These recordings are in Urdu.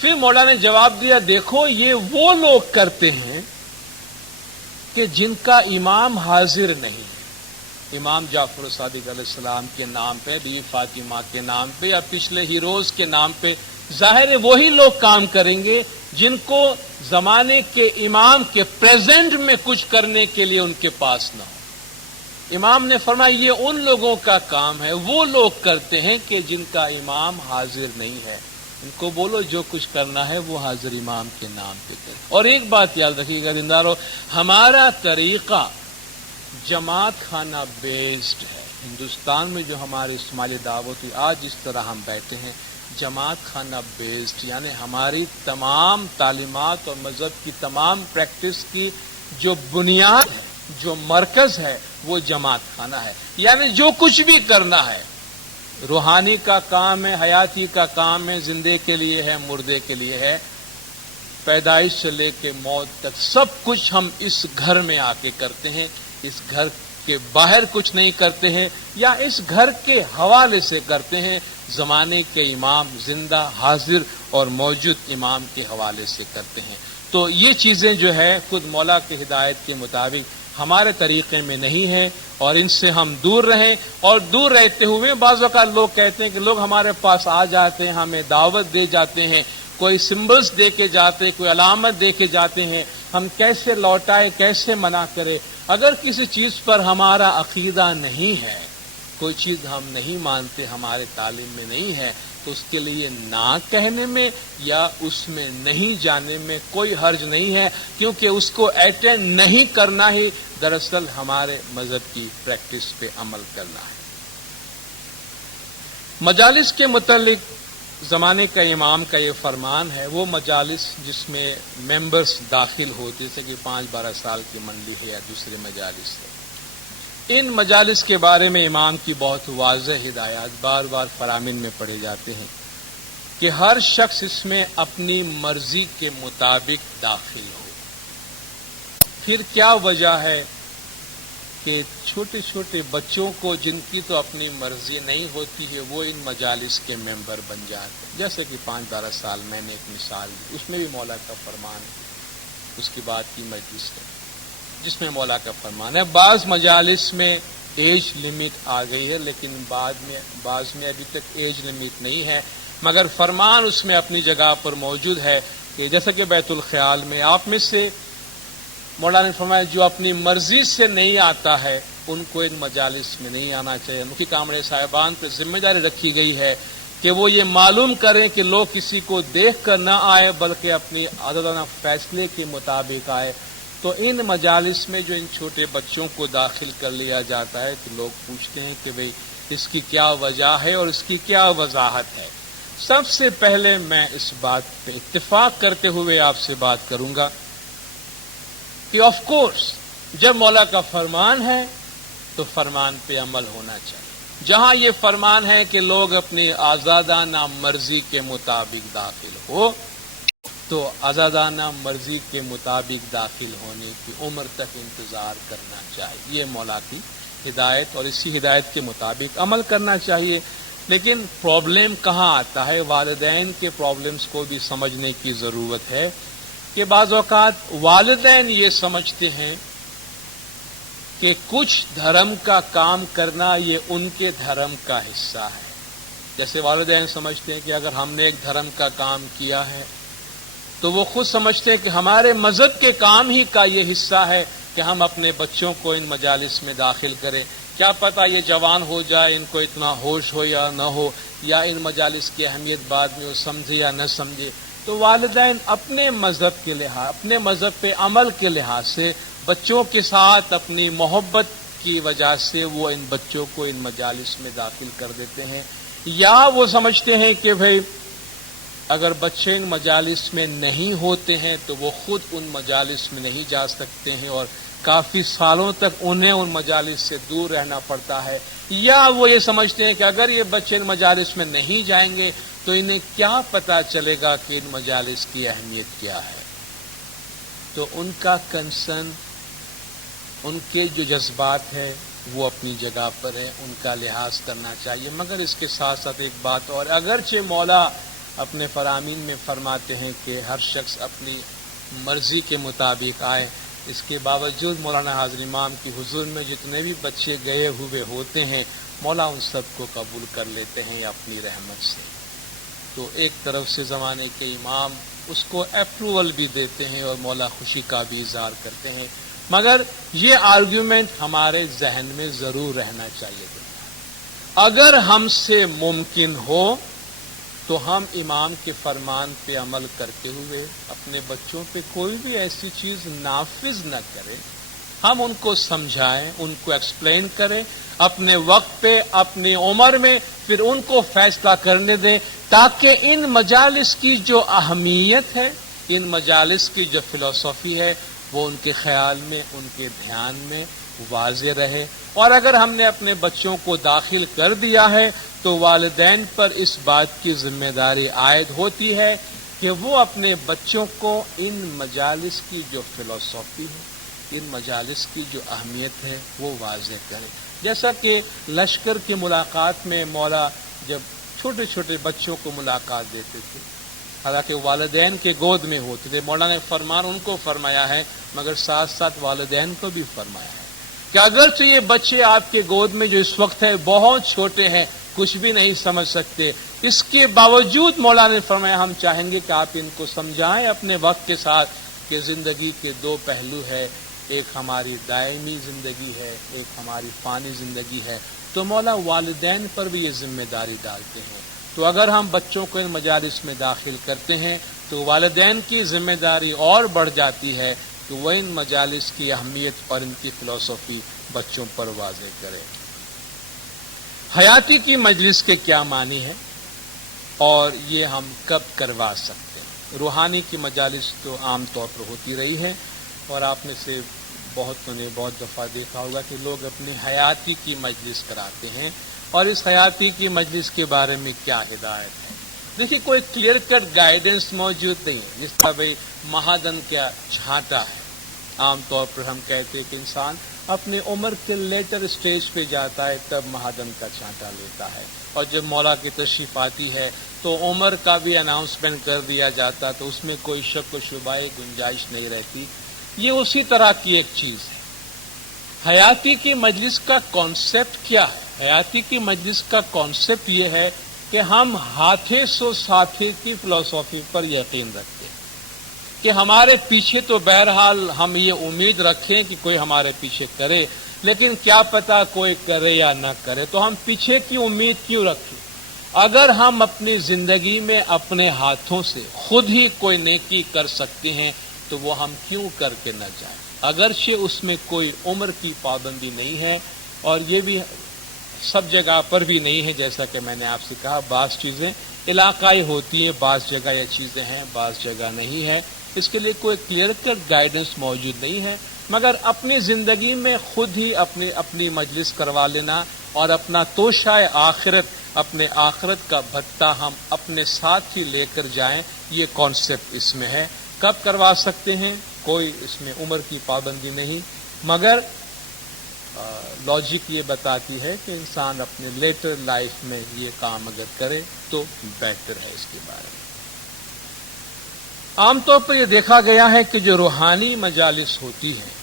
پھر مولا نے جواب دیا، دیکھو یہ وہ لوگ کرتے ہیں کہ جن کا امام حاضر نہیں ہے، امام جعفر صادق علیہ السلام کے نام پہ، بیوی فاطمہ کے نام پہ، یا پچھلے ہیروز کے نام پہ، ظاہر ہے وہی لوگ کام کریں گے جن کو زمانے کے امام کے پریزنٹ میں کچھ کرنے کے لیے ان کے پاس نہ ہو۔ امام نے فرمایا یہ ان لوگوں کا کام ہے، وہ لوگ کرتے ہیں کہ جن کا امام حاضر نہیں ہے، ان کو بولو جو کچھ کرنا ہے وہ حاضر امام کے نام پہ کرے۔ اور ایک بات یاد رکھیے گا دیندارو، ہمارا طریقہ جماعت خانہ بیسڈ ہے۔ ہندوستان میں جو ہماری اسماعیلی دعوت ہوئی، آج اس طرح ہم بیٹھے ہیں، جماعت خانہ بیسڈ، یعنی ہماری تمام تعلیمات اور مذہب کی تمام پریکٹس کی جو بنیاد ہے، جو مرکز ہے، وہ جماعت خانہ ہے۔ یعنی جو کچھ بھی کرنا ہے، روحانی کا کام ہے، حیاتی کا کام ہے، زندے کے لیے ہے، مردے کے لیے ہے، پیدائش سے لے کے موت تک سب کچھ ہم اس گھر میں آ کے کرتے ہیں، اس گھر کے باہر کچھ نہیں کرتے ہیں، یا اس گھر کے حوالے سے کرتے ہیں، زمانے کے امام، زندہ حاضر اور موجود امام کے حوالے سے کرتے ہیں۔ تو یہ چیزیں جو ہے خود مولا کی ہدایت کے مطابق ہمارے طریقے میں نہیں ہیں، اور ان سے ہم دور رہیں۔ اور دور رہتے ہوئے بعض اوقات لوگ کہتے ہیں کہ لوگ ہمارے پاس آ جاتے ہیں، ہمیں دعوت دے جاتے ہیں، کوئی سمبلز دے کے جاتے، کوئی علامت دے کے جاتے ہیں، ہم کیسے لوٹائے، کیسے منع کرے؟ اگر کسی چیز پر ہمارا عقیدہ نہیں ہے، کوئی چیز ہم نہیں مانتے، ہمارے تعلیم میں نہیں ہے، تو اس کے لیے نہ کہنے میں یا اس میں نہیں جانے میں کوئی حرج نہیں ہے، کیونکہ اس کو اٹینڈ نہیں کرنا ہی دراصل ہمارے مذہب کی پریکٹس پہ عمل کرنا ہے۔ مجالس کے متعلق زمانے کا امام کا یہ فرمان ہے، وہ مجالس جس میں ممبرز داخل ہوتے، جیسے کہ 5-12 سال کی منڈلی ہے یا دوسرے مجالس ہے، ان مجالس کے بارے میں امام کی بہت واضح ہدایات بار بار فرامین میں پڑھے جاتے ہیں کہ ہر شخص اس میں اپنی مرضی کے مطابق داخل ہو۔ پھر کیا وجہ ہے کہ چھوٹے چھوٹے بچوں کو جن کی تو اپنی مرضی نہیں ہوتی ہے وہ ان مجالس کے ممبر بن جاتے ہیں؟ جیسے کہ 5-12 سال میں نے ایک مثال دی، اس میں بھی مولا کا فرمان ہے، اس کی بات کی مجلس ہے جس میں مولا کا فرمان ہے۔ بعض مجالس میں ایج لمٹ آ گئی ہے، لیکن بعض میں ابھی تک ایج لمٹ نہیں ہے، مگر فرمان اس میں اپنی جگہ پر موجود ہے کہ جیسا کہ بیت الخیال میں آپ میں سے مولانا نے فرمایا جو اپنی مرضی سے نہیں آتا ہے ان کو ان مجالس میں نہیں آنا چاہیے۔ مفتی کامرے صاحبان پہ ذمہ داری رکھی گئی ہے کہ وہ یہ معلوم کریں کہ لوگ کسی کو دیکھ کر نہ آئے بلکہ اپنی عادلانہ فیصلے کے مطابق آئے۔ تو ان مجالس میں جو ان چھوٹے بچوں کو داخل کر لیا جاتا ہے تو لوگ پوچھتے ہیں کہ بھئی اس کی کیا وجہ ہے اور اس کی کیا وضاحت ہے۔ سب سے پہلے میں اس بات پہ اتفاق کرتے ہوئے آپ سے بات کروں گا کہ آف کورس جب مولا کا فرمان ہے تو فرمان پہ عمل ہونا چاہیے۔ جہاں یہ فرمان ہے کہ لوگ اپنی آزادانہ مرضی کے مطابق داخل ہو تو آزادانہ مرضی کے مطابق داخل ہونے کی عمر تک انتظار کرنا چاہیے، یہ مولا کی ہدایت، اور اسی ہدایت کے مطابق عمل کرنا چاہیے۔ لیکن پرابلم کہاں آتا ہے؟ والدین کے پرابلمز کو بھی سمجھنے کی ضرورت ہے کہ بعض اوقات والدین یہ سمجھتے ہیں کہ کچھ دھرم کا کام کرنا یہ ان کے دھرم کا حصہ ہے۔ جیسے والدین سمجھتے ہیں کہ اگر ہم نے ایک دھرم کا کام کیا ہے تو وہ خود سمجھتے ہیں کہ ہمارے مذہب کے کام ہی کا یہ حصہ ہے کہ ہم اپنے بچوں کو ان مجالس میں داخل کریں۔ کیا پتہ یہ جوان ہو جائے، ان کو اتنا ہوش ہو یا نہ ہو، یا ان مجالس کی اہمیت بعد میں وہ سمجھے یا نہ سمجھے۔ تو والدین اپنے مذہب کے لحاظ، اپنے مذہب پہ عمل کے لحاظ سے بچوں کے ساتھ اپنی محبت کی وجہ سے وہ ان بچوں کو ان مجالس میں داخل کر دیتے ہیں، یا وہ سمجھتے ہیں کہ بھئی اگر بچے ان مجالس میں نہیں ہوتے ہیں تو وہ خود ان مجالس میں نہیں جا سکتے ہیں اور کافی سالوں تک انہیں ان مجالس سے دور رہنا پڑتا ہے، یا وہ یہ سمجھتے ہیں کہ اگر یہ بچے ان مجالس میں نہیں جائیں گے تو انہیں کیا پتہ چلے گا کہ ان مجالس کی اہمیت کیا ہے۔ تو ان کا کنسرن، ان کے جو جذبات ہیں وہ اپنی جگہ پر ہے، ان کا لحاظ کرنا چاہیے۔ مگر اس کے ساتھ ساتھ ایک بات اور، اگرچہ مولا اپنے فرامین میں فرماتے ہیں کہ ہر شخص اپنی مرضی کے مطابق آئے. اس کے باوجود مولانا حاضر امام کی حضور میں جتنے بھی بچے گئے ہوئے ہوتے ہیں مولا ان سب کو قبول کر لیتے ہیں اپنی رحمت سے. تو ایک طرف سے زمانے کے امام اس کو اپروول بھی دیتے ہیں اور مولا خوشی کا بھی اظہار کرتے ہیں. مگر یہ آرگیومنٹ ہمارے ذہن میں ضرور رہنا چاہیے. اگر ہم سے ممکن ہو تو ہم امام کے فرمان پہ عمل کرتے ہوئے اپنے بچوں پہ کوئی بھی ایسی چیز نافذ نہ کریں. ہم ان کو سمجھائیں, ان کو ایکسپلین کریں اپنے وقت پہ, اپنی عمر میں, پھر ان کو فیصلہ کرنے دیں تاکہ ان مجالس کی جو اہمیت ہے, ان مجالس کی جو فلسفی ہے وہ ان کے خیال میں, ان کے دھیان میں واضح رہے. اور اگر ہم نے اپنے بچوں کو داخل کر دیا ہے تو والدین پر اس بات کی ذمہ داری عائد ہوتی ہے کہ وہ اپنے بچوں کو ان مجالس کی جو فلسفی ہے, ان مجالس کی جو اہمیت ہے وہ واضح کریں. جیسا کہ لشکر کی ملاقات میں مولا جب چھوٹے چھوٹے بچوں کو ملاقات دیتے تھے, حالانکہ والدین کے گود میں ہوتے تھے, مولانا نے فرمان ان کو فرمایا ہے مگر ساتھ ساتھ والدین کو بھی فرمایا ہے کہ اگرچہ یہ بچے آپ کے گود میں جو اس وقت ہے بہت چھوٹے ہیں, کچھ بھی نہیں سمجھ سکتے, اس کے باوجود مولانا نے فرمایا ہم چاہیں گے کہ آپ ان کو سمجھائیں اپنے وقت کے ساتھ کہ زندگی کے دو پہلو ہے, ایک ہماری دائمی زندگی ہے, ایک ہماری فانی زندگی ہے. تو مولا والدین پر بھی یہ ذمہ داری ڈالتے ہیں. تو اگر ہم بچوں کو ان مجالس میں داخل کرتے ہیں تو والدین کی ذمہ داری اور بڑھ جاتی ہے کہ وہ ان مجالس کی اہمیت اور ان کی فلسفی بچوں پر واضح کرے. حیاتی کی مجلس کے کیا معنی ہے اور یہ ہم کب کروا سکتے ہیں؟ روحانی کی مجالس تو عام طور پر ہوتی رہی ہے اور آپ میں سے بہتوں نے بہت دفعہ دیکھا ہوگا کہ لوگ اپنی حیاتی کی مجلس کراتے ہیں. اور اس حیاتی کی مجلس کے بارے میں کیا ہدایت ہے؟ دیکھیے کوئی کلیئر کٹ گائیڈنس موجود نہیں ہے. جس کا بھائی مہادن کیا چھانٹا ہے, عام طور پر ہم کہتے ہیں کہ انسان اپنی عمر کے لیٹر سٹیج پہ جاتا ہے تب مہادن کا چھانٹا لیتا ہے, اور جب مولا کی تشریف آتی ہے تو عمر کا بھی اناؤنسمنٹ کر دیا جاتا, تو اس میں کوئی شک و شبہ گنجائش نہیں رہتی. یہ اسی طرح کی ایک چیز ہے. حیاتی کی مجلس کا کانسیپٹ کیا ہے؟ حیاتی کی مجلس کا کانسیپٹ یہ ہے کہ ہم ہاتھے سو ساتھی کی فلسفی پر یقین رکھتے ہیں کہ ہمارے پیچھے تو بہرحال ہم یہ امید رکھیں کہ کوئی ہمارے پیچھے کرے, لیکن کیا پتا کوئی کرے یا نہ کرے, تو ہم پیچھے کی امید کیوں رکھیں؟ اگر ہم اپنی زندگی میں اپنے ہاتھوں سے خود ہی کوئی نیکی کر سکتے ہیں تو وہ ہم کیوں کر کے نہ جائیں؟ اگرچہ اس میں کوئی عمر کی پابندی نہیں ہے اور یہ بھی سب جگہ پر بھی نہیں ہے, جیسا کہ میں نے آپ سے کہا بعض چیزیں علاقائی ہوتی ہیں, بعض جگہ یہ چیزیں ہیں, بعض جگہ نہیں ہے. اس کے لیے کوئی کلیئر کٹ گائیڈنس موجود نہیں ہے, مگر اپنی زندگی میں خود ہی اپنی مجلس کروا لینا اور اپنا توشہ آخرت, اپنے آخرت کا بھتہ ہم اپنے ساتھ ہی لے کر جائیں, یہ کانسیپٹ اس میں ہے. کب کروا سکتے ہیں؟ کوئی اس میں عمر کی پابندی نہیں, مگر لاجک یہ بتاتی ہے کہ انسان اپنے لیٹر لائف میں یہ کام اگر کرے تو بہتر ہے. اس کے بارے میں عام طور پر یہ دیکھا گیا ہے کہ جو روحانی مجالس ہوتی ہیں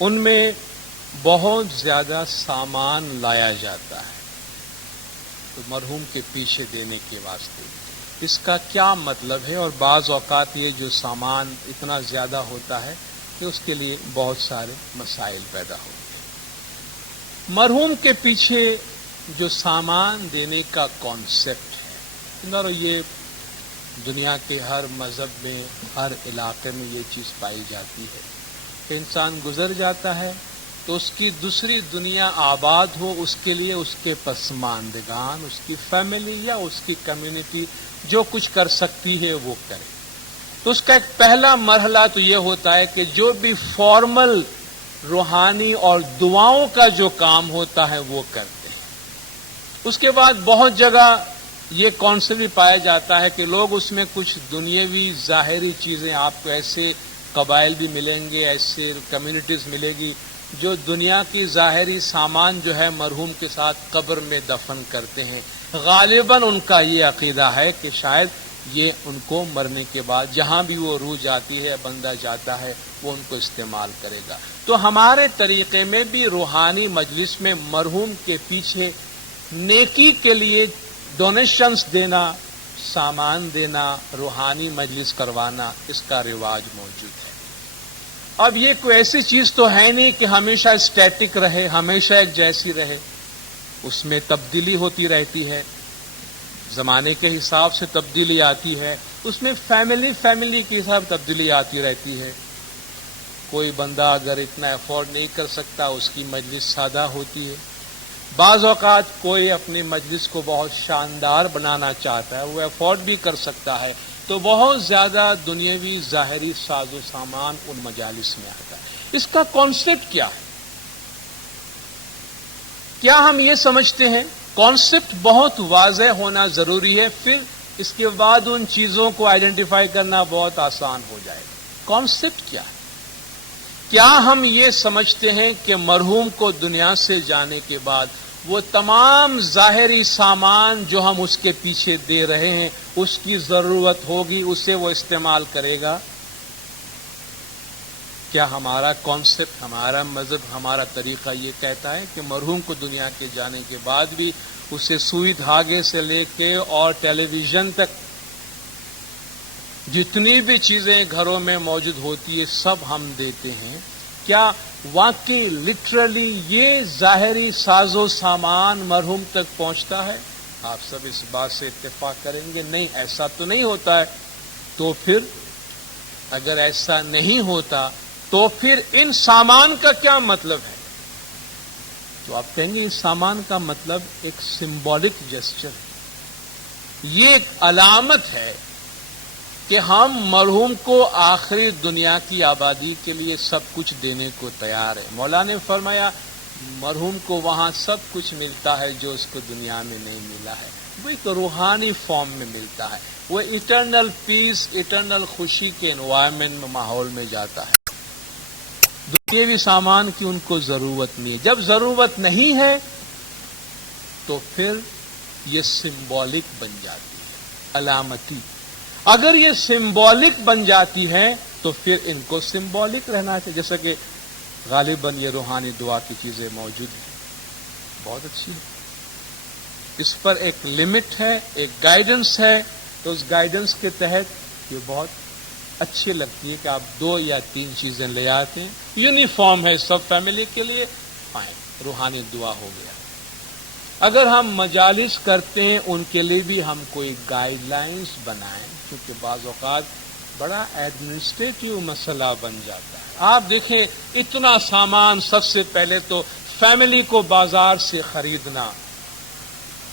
ان میں بہت زیادہ سامان لایا جاتا ہے تو مرحوم کے پیچھے دینے کے واسطے. اس کا کیا مطلب ہے؟ اور بعض اوقات یہ جو سامان اتنا زیادہ ہوتا ہے کہ اس کے لیے بہت سارے مسائل پیدا ہوتے ہیں. مرحوم کے پیچھے جو سامان دینے کا کانسیپٹ ہے, یہ دنیا کے ہر مذہب میں, ہر علاقے میں یہ چیز پائی جاتی ہے کہ انسان گزر جاتا ہے تو اس کی دوسری دنیا آباد ہو, اس کے لیے اس کے پسماندگان, اس کی فیملی یا اس کی کمیونٹی جو کچھ کر سکتی ہے وہ کرے. تو اس کا ایک پہلا مرحلہ تو یہ ہوتا ہے کہ جو بھی فارمل روحانی اور دعاؤں کا جو کام ہوتا ہے وہ کرتے ہیں. اس کے بعد بہت جگہ یہ کانسیپٹ بھی پایا جاتا ہے کہ لوگ اس میں کچھ دنیاوی ظاہری چیزیں, آپ کو ایسے قبائل بھی ملیں گے, ایسے کمیونٹیز ملے گی جو دنیا کی ظاہری سامان جو ہے مرحوم کے ساتھ قبر میں دفن کرتے ہیں، غالباً ان کا یہ عقیدہ ہے کہ شاید یہ ان کو مرنے کے بعد جہاں بھی وہ روح جاتی ہے، بندہ جاتا ہے، وہ ان کو استعمال کرے گا۔ تو ہمارے طریقے میں بھی روحانی مجلس میں مرحوم کے پیچھے نیکی کے لیے ڈونیشنز دینا، سامان دینا، روحانی مجلس کروانا، اس کا رواج موجود ہے۔ اب یہ کوئی ایسی چیز تو ہے نہیں کہ ہمیشہ اسٹیٹک رہے، ہمیشہ ایک جیسی رہے، اس میں تبدیلی ہوتی رہتی ہے، زمانے کے حساب سے تبدیلی آتی ہے، اس میں فیملی کے حساب تبدیلی آتی رہتی ہے۔ کوئی بندہ اگر اتنا افورڈ نہیں کر سکتا، اس کی مجلس سادہ ہوتی ہے۔ بعض اوقات کوئی اپنی مجلس کو بہت شاندار بنانا چاہتا ہے، وہ افورڈ بھی کر سکتا ہے، تو بہت زیادہ دنیاوی ظاہری ساز و سامان ان مجالس میں آتا ہے۔ اس کا کانسیپٹ کیا ہے؟ کیا ہم یہ سمجھتے ہیں؟ کانسیپٹ بہت واضح ہونا ضروری ہے، پھر اس کے بعد ان چیزوں کو آئیڈینٹیفائی کرنا بہت آسان ہو جائے گا۔ کانسیپٹ کیا ہے؟ کیا ہم یہ سمجھتے ہیں کہ مرحوم کو دنیا سے جانے کے بعد وہ تمام ظاہری سامان جو ہم اس کے پیچھے دے رہے ہیں، اس کی ضرورت ہوگی، اسے وہ استعمال کرے گا؟ کیا ہمارا کانسیپٹ، ہمارا مذہب، ہمارا طریقہ یہ کہتا ہے کہ مرحوم کو دنیا کے جانے کے بعد بھی اسے سوئی دھاگے سے لے کے اور ٹیلی ویژن تک جتنی بھی چیزیں گھروں میں موجود ہوتی ہے سب ہم دیتے ہیں؟ کیا واقعی لٹرلی یہ ظاہری ساز و سامان مرحوم تک پہنچتا ہے؟ آپ سب اس بات سے اتفاق کریں گے نہیں، ایسا تو نہیں ہوتا ہے۔ تو پھر اگر ایسا نہیں ہوتا تو پھر ان سامان کا کیا مطلب ہے؟ تو آپ کہیں گے اس سامان کا مطلب ایک سمبولک جسچر ہے، یہ ایک علامت ہے کہ ہم مرحوم کو آخری دنیا کی آبادی کے لیے سب کچھ دینے کو تیار ہیں۔ مولا نے فرمایا مرحوم کو وہاں سب کچھ ملتا ہے جو اس کو دنیا میں نہیں ملا ہے، وہ ایک روحانی فارم میں ملتا ہے، وہ ایٹرنل پیس، ایٹرنل خوشی کے انوائرمنٹ میں، ماحول میں جاتا ہے۔ دنیاوی سامان کی ان کو ضرورت نہیں ہے۔ جب ضرورت نہیں ہے تو پھر یہ سمبولک بن جاتی ہے، علامتی۔ اگر یہ سمبولک بن جاتی ہے تو پھر ان کو سمبولک رہنا چاہیے، جیسا کہ غالباً یہ روحانی دعا کی چیزیں موجود ہیں، بہت اچھی ہے، اس پر ایک لمٹ ہے، ایک گائیڈنس ہے، تو اس گائیڈنس کے تحت یہ بہت اچھی لگتی ہے کہ آپ 2 یا 3 چیزیں لے آتے ہیں، یونیفارم ہے سب فیملی کے لیے، فائن، روحانی دعا ہو گیا۔ اگر ہم مجالس کرتے ہیں ان کے لیے بھی ہم کوئی گائیڈ لائنز بنائیں، کیونکہ بعض اوقات بڑا ایڈمنسٹریٹو مسئلہ بن جاتا ہے۔ آپ دیکھیں اتنا سامان، سب سے پہلے تو فیملی کو بازار سے خریدنا،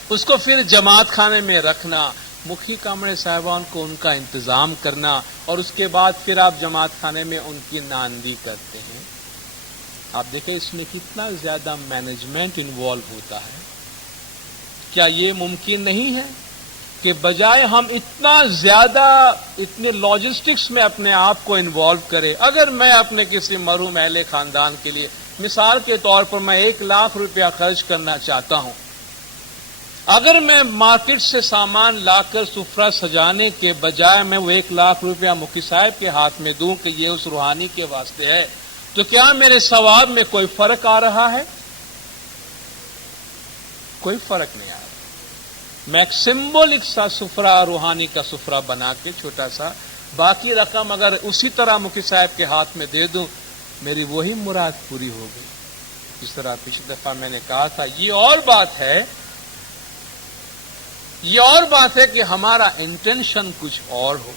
اس کو پھر جماعت خانے میں رکھنا، مکھی کامڑے صاحبان کو ان کا انتظام کرنا، اور اس کے بعد پھر آپ جماعت خانے میں ان کی ناندی کرتے ہیں۔ آپ دیکھیں اس میں کتنا زیادہ مینجمنٹ انوالو ہوتا ہے۔ کیا یہ ممکن نہیں ہے کہ بجائے ہم اتنا زیادہ اتنے لاجسٹکس میں اپنے آپ کو انوالو کریں، اگر میں اپنے کسی مرحوم اہل خاندان کے لیے مثال کے طور پر میں 1 لاکھ روپیہ خرچ کرنا چاہتا ہوں، اگر میں مارکیٹ سے سامان لا کر سفرہ سجانے کے بجائے میں وہ 1 لاکھ روپیہ مفتی صاحب کے ہاتھ میں دوں کہ یہ اس روحانی کے واسطے ہے، تو کیا میرے ثواب میں کوئی فرق آ رہا ہے؟ کوئی فرق نہیں آ رہا۔ میں ایک سمبولک سا سفرہ، روحانی کا سفرہ بنا کے چھوٹا سا، باقی رقم اگر اسی طرح مفتی صاحب کے ہاتھ میں دے دوں، میری وہی مراد پوری ہو گئی۔ جس طرح پچھلی دفعہ میں نے کہا تھا، یہ اور بات ہے کہ ہمارا انٹینشن کچھ اور ہو،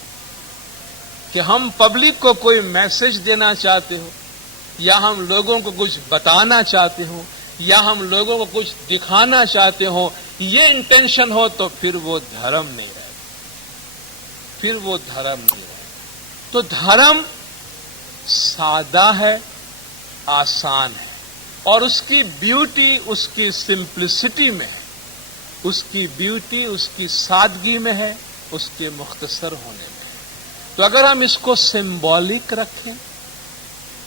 کہ ہم پبلک کو کوئی میسج دینا چاہتے ہو، یا ہم لوگوں کو کچھ بتانا چاہتے ہو، یا ہم لوگوں کو کچھ دکھانا چاہتے ہو، یہ انٹینشن ہو تو پھر وہ دھرم نہیں رہے گا، پھر وہ دھرم نہیں رہے گا۔ تو دھرم سادہ ہے، آسان ہے، اور اس کی بیوٹی اس کی سمپلسٹی میں ہے، اس کی بیوٹی اس کی سادگی میں ہے، اس کے مختصر ہونے میں ہے۔ تو اگر ہم اس کو سمبولک رکھیں،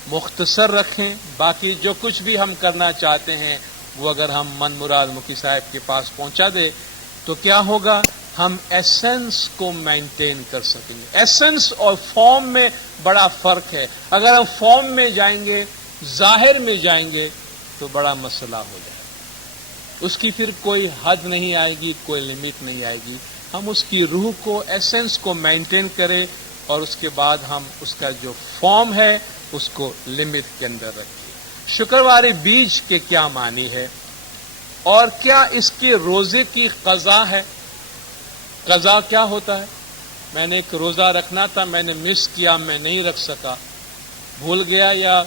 مختصر رکھیں. باقی جو کچھ بھی ہم کرنا چاہتے ہیں وہ اگر ہم من مراد مفتی صاحب کے پاس پہنچا دے تو کیا ہوگا؟ ہم ایسنس کو مینٹین کر سکیں گے. ایسنس اور فارم میں بڑا فرق ہے. اگر ہم فارم میں جائیں گے، ظاہر میں جائیں گے تو بڑا مسئلہ ہو جائے گا. اس کی پھر کوئی حد نہیں آئے گی، کوئی لمٹ نہیں آئے گی. ہم اس کی روح کو، ایسنس کو مینٹین کریں اور اس کے بعد ہم اس کا جو فارم ہے اس کو لمٹ کے اندر رکھیں. شکرواری بیج کے کیا معنی ہے اور کیا اس کے روزے کی قضا ہے؟ قضا کیا ہوتا ہے؟ میں نے ایک روزہ رکھنا تھا، میں نے مس کیا، میں نہیں رکھ سکا، بھول گیا یا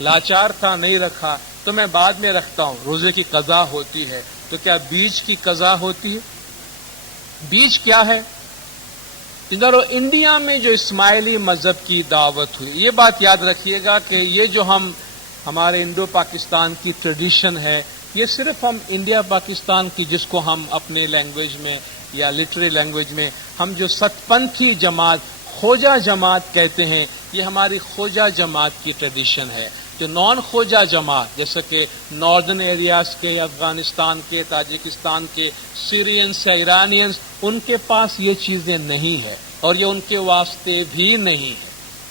لاچار تھا نہیں رکھا تو میں بعد میں رکھتا ہوں، روزے کی قضا ہوتی ہے. تو کیا بیج کی قضا ہوتی ہے؟ بیج کیا ہے؟ ادھر انڈیا میں جو اسماعیلی مذہب کی دعوت ہوئی، یہ بات یاد رکھیے گا کہ یہ جو ہمارے انڈو پاکستان کی ٹریڈیشن ہے، یہ صرف ہم انڈیا پاکستان کی، جس کو ہم اپنے لینگویج میں یا لٹری لینگویج میں ہم جو ستپنتھی جماعت، خوجہ جماعت کہتے ہیں، یہ ہماری خوجہ جماعت کی ٹریڈیشن ہے. جو نان خوجہ جماعت جیسے کہ ناردرن ایریاز کے، افغانستان کے، تاجکستان کے، سیرینس یا ایرانینس، ان کے پاس یہ چیزیں نہیں ہے اور یہ ان کے واسطے بھی نہیں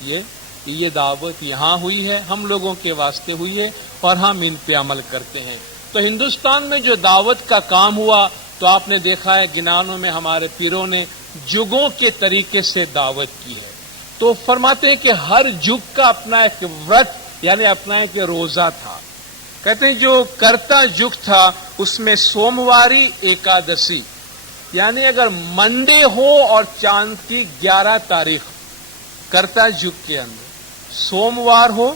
ہے. یہ دعوت یہاں ہوئی ہے، ہم لوگوں کے واسطے ہوئی ہے اور ہم ان پہ عمل کرتے ہیں. تو ہندوستان میں جو دعوت کا کام ہوا تو آپ نے دیکھا ہے گنانوں میں ہمارے پیروں نے جگوں کے طریقے سے دعوت کی ہے. تو فرماتے ہیں کہ ہر جگ کا اپنا ایک ورت یعنی اپنا ایک روزہ تھا. کہتے ہیں جو کرتا جگ تھا اس میں سومواری ایکادشی، یعنی اگر منڈے ہو اور چاند کی 11 تاریخ کرتا جگ کے اندر سوموار ہو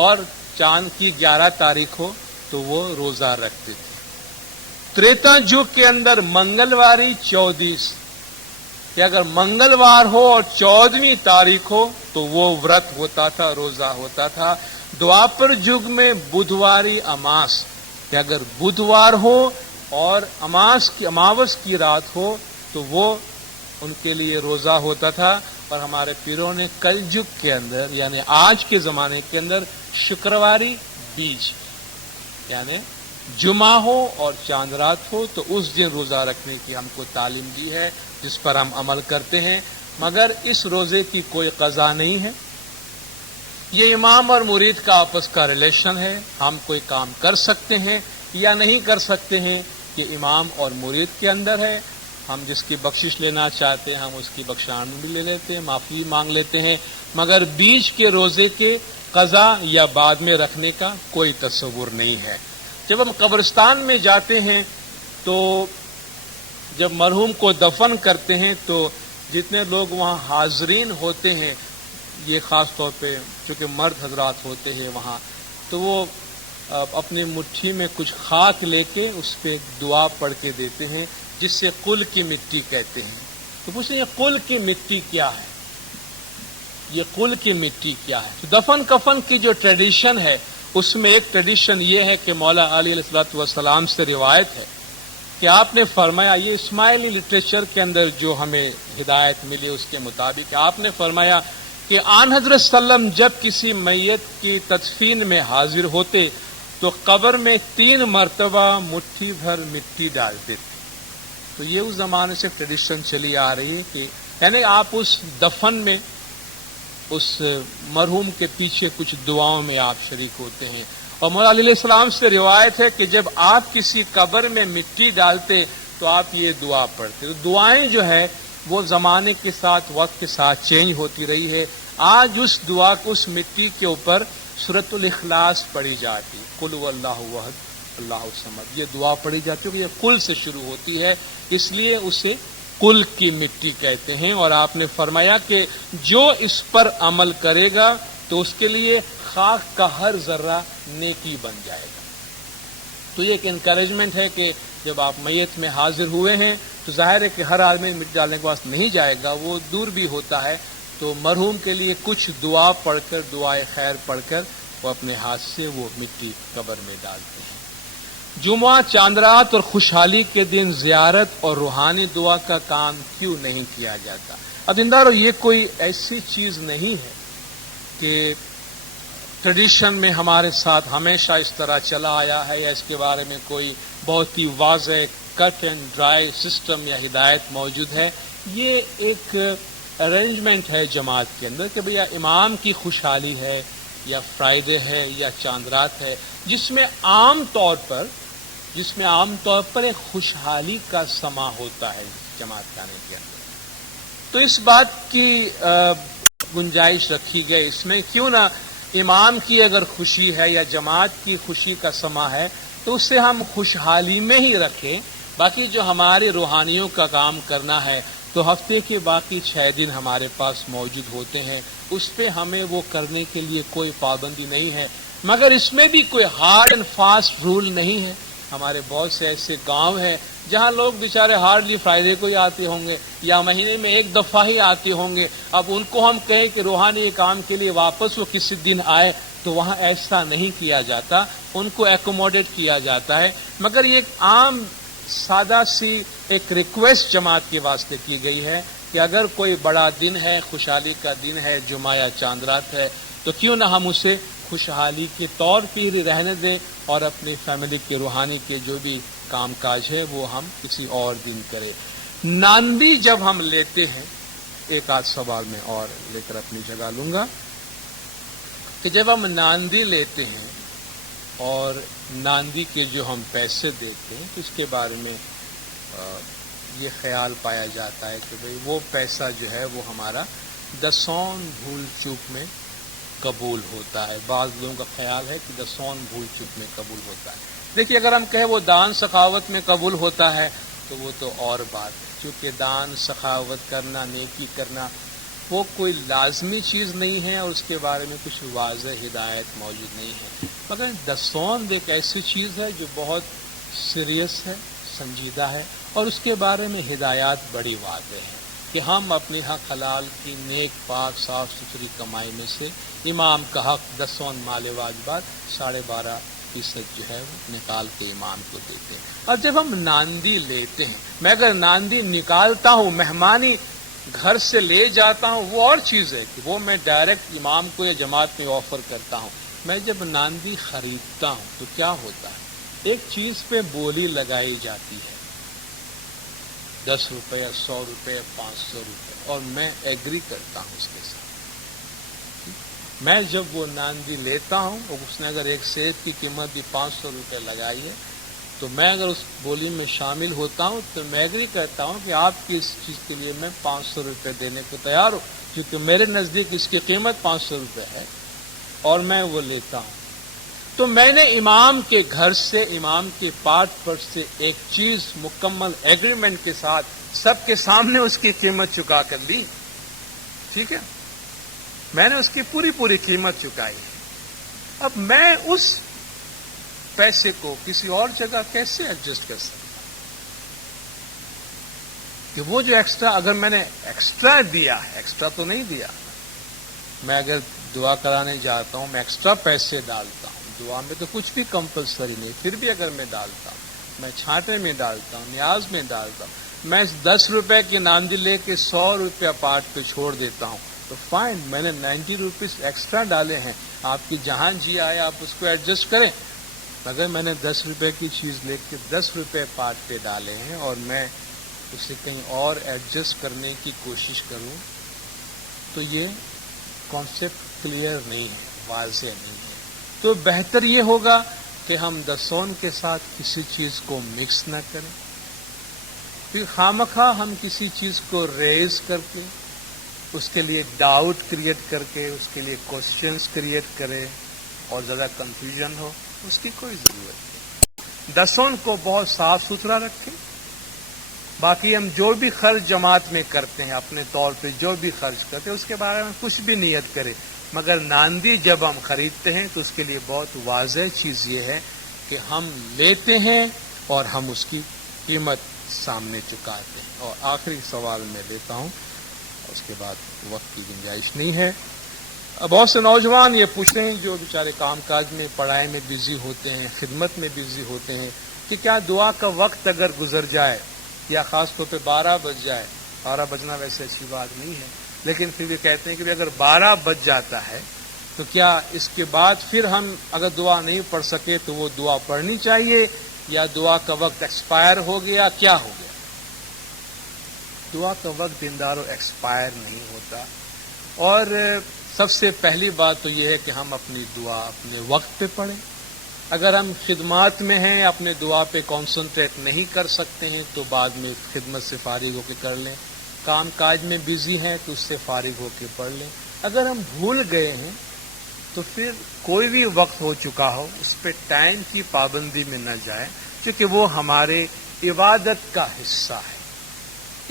اور چاند کی 11 تاریخ ہو تو وہ روزہ رکھتے تھے. تریتا جگ کے اندر منگلواری 14، کہ اگر منگلوار ہو اور 14ویں تاریخ ہو تو وہ ورت ہوتا تھا، روزہ ہوتا تھا. دوآپر جگ میں بدھواری اماس، کہ اگر بدھوار ہو اور اماوس کی رات ہو تو وہ ان کے لیے روزہ ہوتا تھا. اور ہمارے پیروں نے کل جگ کے اندر یعنی آج کے زمانے کے اندر شکرواری بیج یعنی جمعہ ہو اور چاند رات ہو تو اس دن روزہ رکھنے کی ہم کو تعلیم دی ہے، جس پر ہم عمل کرتے ہیں. مگر اس روزے کی کوئی قضا نہیں ہے. یہ امام اور مرید کا آپس کا ریلیشن ہے. ہم کوئی کام کر سکتے ہیں یا نہیں کر سکتے ہیں، یہ امام اور مرید کے اندر ہے. ہم جس کی بخشش لینا چاہتے ہیں ہم اس کی بخشان بھی لے لیتے ہیں، معافی مانگ لیتے ہیں. مگر بیچ کے روزے کے قضا یا بعد میں رکھنے کا کوئی تصور نہیں ہے. جب ہم قبرستان میں جاتے ہیں تو جب مرحوم کو دفن کرتے ہیں تو جتنے لوگ وہاں حاضرین ہوتے ہیں، یہ خاص طور پہ چونکہ مرد حضرات ہوتے ہیں وہاں، تو وہ اپنی مٹھی میں کچھ خاک لے کے اس پہ دعا پڑھ کے دیتے ہیں، جس سے قل کی مٹی کہتے ہیں. تو پوچھیں یہ قل کی مٹی کیا ہے؟ یہ قل کی مٹی کیا ہے؟ تو دفن کفن کی جو ٹریڈیشن ہے اس میں ایک ٹریڈیشن یہ ہے کہ مولا علی علیہ الصلوۃ والسلام سے روایت ہے کہ آپ نے فرمایا، یہ اسماعیلی لٹریچر کے اندر جو ہمیں ہدایت ملی اس کے مطابق آپ نے فرمایا کہ آن حضرت صلی اللہ علیہ وسلم جب کسی میت کی تدفین میں حاضر ہوتے تو قبر میں 3 مرتبہ مٹھی بھر مٹی ڈالتے تھے. تو یہ اس زمانے سے ٹریڈیشن چلی آ رہی ہے کہ یعنی آپ اس دفن میں اس مرحوم کے پیچھے کچھ دعاؤں میں آپ شریک ہوتے ہیں. اور مولا علیہ السلام سے روایت ہے کہ جب آپ کسی قبر میں مٹی ڈالتے تو آپ یہ دعا پڑھتے. تو دعائیں جو ہے وہ زمانے کے ساتھ وقت کے ساتھ چینج ہوتی رہی ہے. آج اس دعا کو اس مٹی کے اوپر سورۃ الاخلاص پڑھی جاتی، قل هو اللہ احد اللہ الصمد، یہ دعا پڑھی جاتی ہے کہ یہ قل سے شروع ہوتی ہے، اس لیے اسے قل کی مٹی کہتے ہیں. اور آپ نے فرمایا کہ جو اس پر عمل کرے گا تو اس کے لیے خاک کا ہر ذرہ نیکی بن جائے گا. تو یہ ایک انکریجمنٹ ہے کہ جب آپ میت میں حاضر ہوئے ہیں تو ظاہر ہے کہ ہر آدمی مٹی ڈالنے کے پاس نہیں جائے گا، وہ دور بھی ہوتا ہے. تو مرحوم کے لیے کچھ دعا پڑھ کر، دعائے خیر پڑھ کر وہ اپنے ہاتھ سے وہ مٹی قبر میں ڈالتے ہیں. جمعہ، چاندرات اور خوشحالی کے دن زیارت اور روحانی دعا کا کام کیوں نہیں کیا جاتا؟ عزیزدارو، یہ کوئی ایسی چیز نہیں ہے کہ ٹریڈیشن میں ہمارے ساتھ ہمیشہ اس طرح چلا آیا ہے یا اس کے بارے میں کوئی بہت ہی واضح کٹ اینڈ ڈرائی سسٹم یا ہدایت موجود ہے. یہ ایک ارینجمنٹ ہے جماعت کے اندر کہ بھیا امام کی خوشحالی ہے یا فرائیڈے ہے یا چاند رات ہے جس میں عام طور پر ایک خوشحالی کا سما ہوتا ہے جماعت خانے کے اندر. تو اس بات کی گنجائش رکھی گئی اس میں کیوں نہ امام کی اگر خوشی ہے یا جماعت کی خوشی کا سما ہے تو اسے ہم خوشحالی میں ہی رکھیں. باقی جو ہمارے روحانیوں کا کام کرنا ہے تو ہفتے کے باقی 6 دن ہمارے پاس موجود ہوتے ہیں, اس پہ ہمیں وہ کرنے کے لیے کوئی پابندی نہیں ہے. مگر اس میں بھی کوئی ہارڈ اینڈ فاسٹ رول نہیں ہے. ہمارے بہت سے ایسے گاؤں ہیں جہاں لوگ بیچارے ہارڈلی فرائیڈے کو ہی آتے ہوں گے یا مہینے میں 1 دفعہ ہی آتے ہوں گے. اب ان کو ہم کہیں کہ روحانی کام کے لیے واپس وہ کسی دن آئے تو وہاں ایسا نہیں کیا جاتا, ان کو ایکوموڈیٹ کیا جاتا ہے. مگر یہ ایک عام سادہ سی ایک ریکویسٹ جماعت کے واسطے کی گئی ہے کہ اگر کوئی بڑا دن ہے, خوشحالی کا دن ہے, جمعہ یا چاند رات ہے, تو کیوں نہ ہم اسے خوشحالی کے طور پہ ہی رہنے دیں اور اپنی فیملی کے روحانی کے جو بھی کام کاج ہے وہ ہم کسی اور دن کریں. ناندی جب ہم لیتے ہیں, ایک آدھ سوال میں اور لے کر اپنی جگہ لوں گا کہ جب ہم ناندی لیتے ہیں اور ناندی کے جو ہم پیسے دیتے ہیں تو اس کے بارے میں یہ خیال پایا جاتا ہے کہ بھئی وہ پیسہ جو ہے وہ ہمارا دسون بھول چوک میں قبول ہوتا ہے. بعض لوگوں کا خیال ہے کہ دسون بھول چوک میں قبول ہوتا ہے. دیکھیے اگر ہم کہیں وہ دان سخاوت میں قبول ہوتا ہے تو وہ تو اور بات ہے, کیونکہ دان سخاوت کرنا, نیکی کرنا وہ کوئی لازمی چیز نہیں ہے اور اس کے بارے میں کچھ واضح ہدایت موجود نہیں ہے. مگر دسون ایک ایسی چیز ہے جو بہت سیریس ہے, سنجیدہ ہے, اور اس کے بارے میں ہدایات بڑی واضح ہے کہ ہم اپنے حق حلال کی نیک پاک صاف ستھری کمائی میں سے امام کا حق دسون مال واجبات 12.5% جو ہے وہ نکال کے امام کو دیتے ہیں. اور جب ہم ناندی لیتے ہیں, میں اگر ناندی نکالتا ہوں, مہمانی گھر سے لے جاتا ہوں, وہ اور چیز ہے کہ وہ میں ڈائریکٹ امام کو یا جماعت میں آفر کرتا ہوں. میں جب ناندی خریدتا ہوں تو کیا ہوتا ہے, ایک چیز پہ بولی لگائی جاتی ہے, 10 روپے, 100 روپے, 500 روپے, اور میں ایگری کرتا ہوں اس کے ساتھ. میں جب وہ ناندی لیتا ہوں اور اس نے اگر ایک سیب کی قیمت بھی 500 روپے لگائی ہے تو میں اگر اس بولی میں شامل ہوتا ہوں تو میں ایگری کرتا ہوں کہ آپ کی اس چیز کے لیے میں 500 روپے دینے کو تیار ہوں, کیونکہ میرے نزدیک اس کی قیمت 500 روپے ہے اور میں وہ لیتا ہوں. تو میں نے امام کے گھر سے, امام کے پارٹ پر سے ایک چیز مکمل ایگریمنٹ کے ساتھ سب کے سامنے اس کی قیمت چکا کر لی. ٹھیک ہے, میں نے اس کی پوری قیمت چکائی ہے. اب میں اس پیسے کو کسی اور جگہ کیسے ایڈجسٹ کر سکتا ہوں کہ وہ جو ایکسٹرا, اگر میں نے ایکسٹرا دیا ہے, ایکسٹرا تو نہیں دیا, میں اگر دعا کرانے جاتا ہوں میں ایکسٹرا پیسے ڈالتا ہوں, دعا میں تو کچھ بھی کمپلسری نہیں, پھر بھی اگر میں ڈالتا ہوں, میں چھانٹے میں ڈالتا ہوں, نیاز میں ڈالتا ہوں, میں 10 روپے کی ناندی لے کے 100 روپیہ پارٹ پہ چھوڑ دیتا ہوں تو فائن, میں نے 90 روپیز ایکسٹرا ڈالے ہیں, آپ کی جہاں جی آئے آپ اس کو ایڈجسٹ کریں. اگر میں نے 10 روپے کی چیز لے کے 10 روپے پارٹ پہ ڈالے ہیں اور میں اسے کہیں اور ایڈجسٹ کرنے کی کوشش کروں تو یہ کانسیپٹ کلیئر نہیں ہے, واضح نہیں ہے. تو بہتر یہ ہوگا کہ ہم دسون کے ساتھ کسی چیز کو مکس نہ کریں, پھر خامخواہ ہم کسی چیز کو ریز کر کے اس کے لیے ڈاؤٹ کریٹ کر کے اس کے لیے کوشچنس کریٹ کرے اور زیادہ کنفیوژن ہو, اس کی کوئی ضرورت نہیں. دسون کو بہت صاف ستھرا رکھیں. باقی ہم جو بھی خرچ جماعت میں کرتے ہیں, اپنے طور پہ جو بھی خرچ کرتے ہیں اس کے بارے میں کچھ بھی نیت کریں, مگر ناندی جب ہم خریدتے ہیں تو اس کے لیے بہت واضح چیز یہ ہے کہ ہم لیتے ہیں اور ہم اس کی قیمت سامنے چکاتے ہیں. اور آخری سوال میں لیتا ہوں, اس کے بعد وقت کی گنجائش نہیں ہے. بہت سے نوجوان یہ پوچھتے ہیں جو بیچارے کام کاج میں, پڑھائی میں بزی ہوتے ہیں, خدمت میں بزی ہوتے ہیں, کہ کیا دعا کا وقت اگر گزر جائے یا خاص طور پہ 12 بج جائے, 12 بجنا ویسے اچھی بات نہیں ہے, لیکن پھر بھی کہتے ہیں کہ اگر 12 بج جاتا ہے تو کیا اس کے بعد پھر ہم اگر دعا نہیں پڑھ سکے تو وہ دعا پڑھنی چاہیے، یا دعا کا وقت ایکسپائر ہو گیا، کیا ہو گیا؟ دعا کا وقت دینداروں ایکسپائر نہیں ہوتا. اور سب سے پہلی بات تو یہ ہے کہ ہم اپنی دعا اپنے وقت پہ پڑھیں. اگر ہم خدمات میں ہیں، اپنے دعا پہ کانسنٹریٹ نہیں کر سکتے ہیں تو بعد میں خدمت سے فارغ ہو کے کر لیں. کام کاج میں بزی ہیں تو اس سے فارغ ہو کے پڑھ لیں. اگر ہم بھول گئے ہیں تو پھر کوئی بھی وقت ہو چکا ہو اس پہ ٹائم کی پابندی میں نہ جائے، کیونکہ وہ ہمارے عبادت کا حصہ ہے.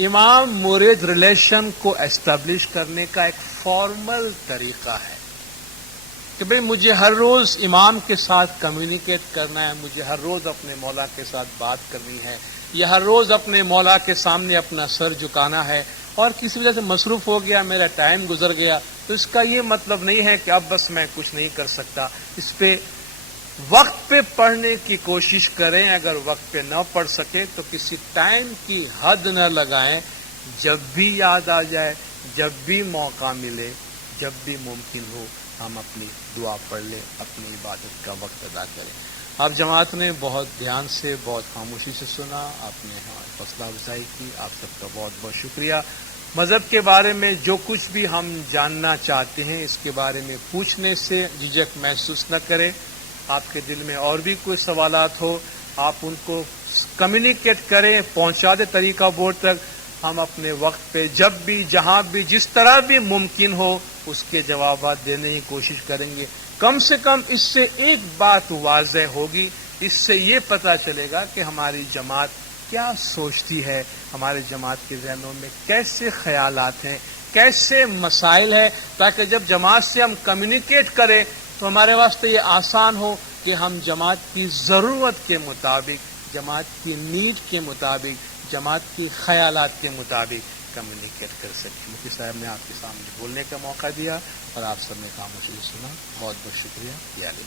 امام مرید ریلیشن کو اسٹیبلش کرنے کا ایک فارمل طریقہ ہے کہ بھئی مجھے ہر روز امام کے ساتھ کمیونیکیٹ کرنا ہے، مجھے ہر روز اپنے مولا کے ساتھ بات کرنی ہے، یا ہر روز اپنے مولا کے سامنے اپنا سر جھکانا ہے. اور کسی وجہ سے مصروف ہو گیا، میرا ٹائم گزر گیا، تو اس کا یہ مطلب نہیں ہے کہ اب بس میں کچھ نہیں کر سکتا. اس پہ وقت پہ پڑھنے کی کوشش کریں. اگر وقت پہ نہ پڑھ سکے تو کسی ٹائم کی حد نہ لگائیں. جب بھی یاد آ جائے، جب بھی موقع ملے، جب بھی ممکن ہو، ہم اپنی دعا پڑھ لیں، اپنی عبادت کا وقت ادا کریں. آپ جماعت نے بہت دھیان سے، بہت خاموشی سے سنا، آپ نے حوصلہ افزائی کی، آپ سب کا بہت بہت شکریہ. مذہب کے بارے میں جو کچھ بھی ہم جاننا چاہتے ہیں اس کے بارے میں پوچھنے سے جھجک محسوس نہ کریں. آپ کے دل میں اور بھی کوئی سوالات ہو، آپ ان کو کمیونیکیٹ کریں، پہنچا دیں طریقہ بورڈ تک. ہم اپنے وقت پہ جب بھی، جہاں بھی، جس طرح بھی ممکن ہو اس کے جوابات دینے کی کوشش کریں گے. کم سے کم اس سے ایک بات واضح ہوگی، اس سے یہ پتہ چلے گا کہ ہماری جماعت کیا سوچتی ہے، ہمارے جماعت کے ذہنوں میں کیسے خیالات ہیں، کیسے مسائل ہیں، تاکہ جب جماعت سے ہم کمیونیکیٹ کریں تو ہمارے واسطے یہ آسان ہو کہ ہم جماعت کی ضرورت کے مطابق، جماعت کی نیڈ کے مطابق، جماعت کی خیالات کے مطابق کمیونیکیٹ کر سکیں. مفتی صاحب نے آپ کے سامنے بولنے کا موقع دیا اور آپ سب نے خاموشی سے سنا. بہت بہت شکریہ. یا علی